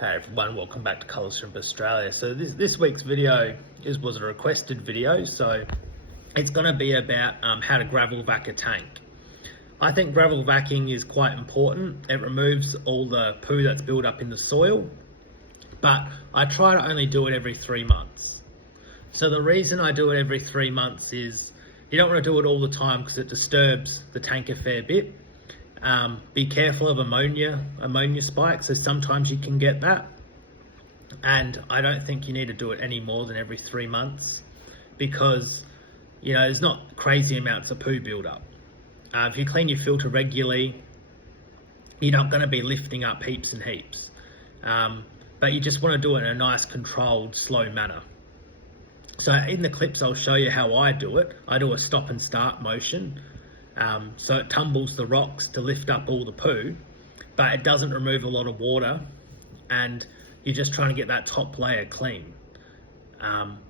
Hey everyone, welcome back to Colours Shrimp Australia. So this week's video was a requested video, so it's going to be about how to gravel vac a tank. I think gravel vacuuming is quite important. It removes all the poo that's built up in the soil, but I try to only do it every 3 months. So the reason I do it every 3 months is you don't want to do it all the time because it disturbs the tank a fair bit. Be careful of ammonia spikes, so sometimes you can get that. And I don't think you need to do it any more than every 3 months because, there's not crazy amounts of poo build up. If you clean your filter regularly, you're not going to be lifting up heaps and heaps. But you just want to do it in a nice, controlled, slow manner. So in the clips, I'll show you how I do it. I do a stop and start motion. So it tumbles the rocks to lift up all the poo, but it doesn't remove a lot of water, and you're just trying to get that top layer clean,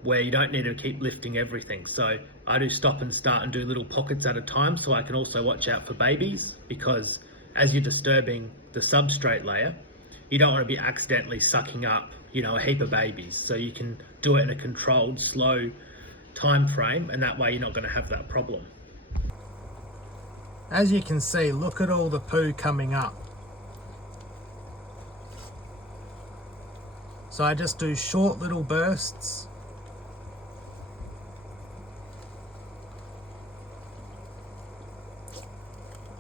where you don't need to keep lifting everything. So I do stop and start and do little pockets at a time, so I can also watch out for babies, because as you're disturbing the substrate layer, you don't want to be accidentally sucking up, a heap of babies. So you can do it in a controlled, slow time frame, and that way you're not going to have that problem. As you can see, look at all the poo coming up. So I just do short little bursts.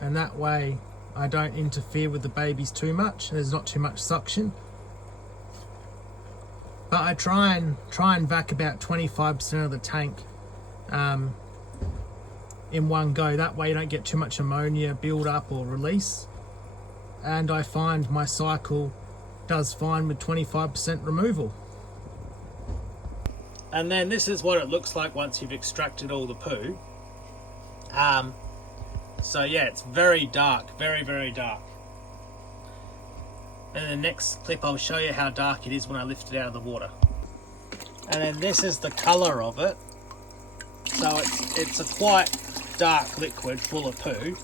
And that way I don't interfere with the babies too much. There's not too much suction. But I try and vac about 25% of the tank in one go. That way you don't get too much ammonia build up or release. And I find my cycle does fine with 25% removal. And then this is what it looks like once you've extracted all the poo. So yeah, it's very dark, very, very dark. And in the next clip I'll show you how dark it is when I lift it out of the water. And then this is the colour of it. So it's a quite dark liquid full of poo,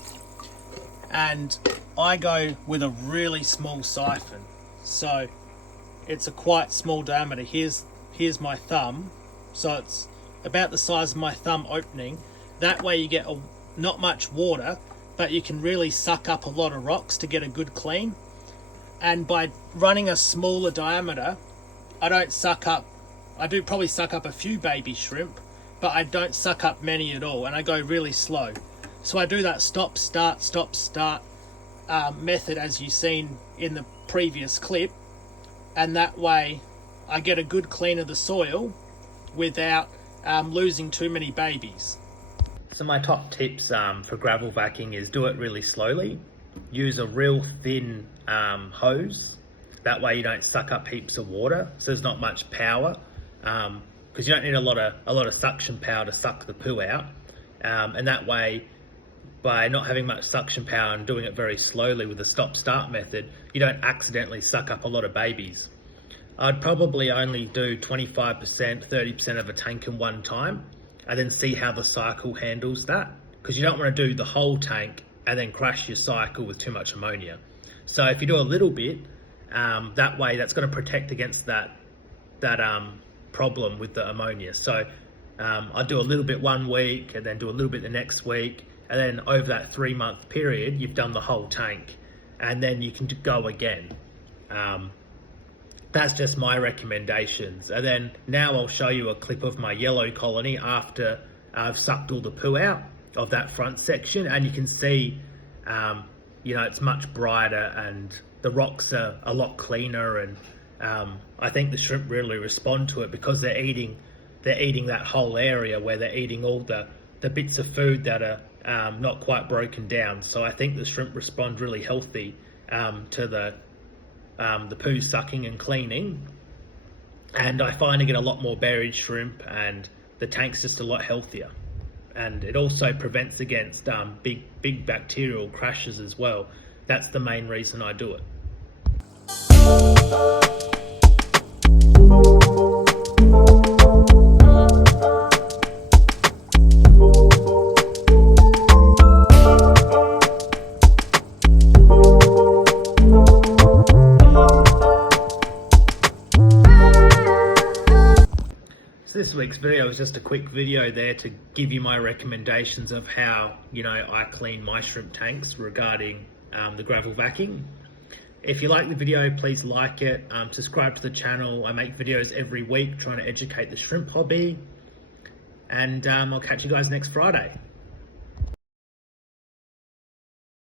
and I go with a really small siphon, so it's a quite small diameter. Here's my thumb, so it's about the size of my thumb opening. That way you get not much water, but you can really suck up a lot of rocks to get a good clean. And by running a smaller diameter, I do probably suck up a few baby shrimp, but I don't suck up many at all, and I go really slow. So I do that stop, start method as you've seen in the previous clip, and that way I get a good clean of the soil without losing too many babies. So my top tips for gravel vacuuming is do it really slowly. Use a real thin hose. That way you don't suck up heaps of water, so there's not much power. Because you don't need a lot of suction power to suck the poo out, and that way, by not having much suction power and doing it very slowly with the stop-start method, you don't accidentally suck up a lot of babies. I'd probably only do 25%, 30% of a tank in one time, and then see how the cycle handles that, because you don't want to do the whole tank and then crash your cycle with too much ammonia. So if you do a little bit, that way that's going to protect against that problem with the ammonia. So I do a little bit 1 week, and then do a little bit the next week, and then over that 3 month period you've done the whole tank, and then you can go again. That's just my recommendations. And then now I'll show you a clip of my yellow colony after I've sucked all the poo out of that front section, and you can see it's much brighter and the rocks are a lot cleaner, and I think the shrimp really respond to it because they're eating that whole area where they're eating all the bits of food that are not quite broken down. So I think the shrimp respond really healthy to the poo sucking and cleaning, and I find I get a lot more buried shrimp, and the tank's just a lot healthier. And it also prevents against big bacterial crashes as well. That's the main reason I do it. So this week's video was just a quick video there to give you my recommendations of how, I clean my shrimp tanks regarding the gravel vacuum. If you like the video, please like it, subscribe to the channel. I make videos every week trying to educate the shrimp hobby. And I'll catch you guys next Friday.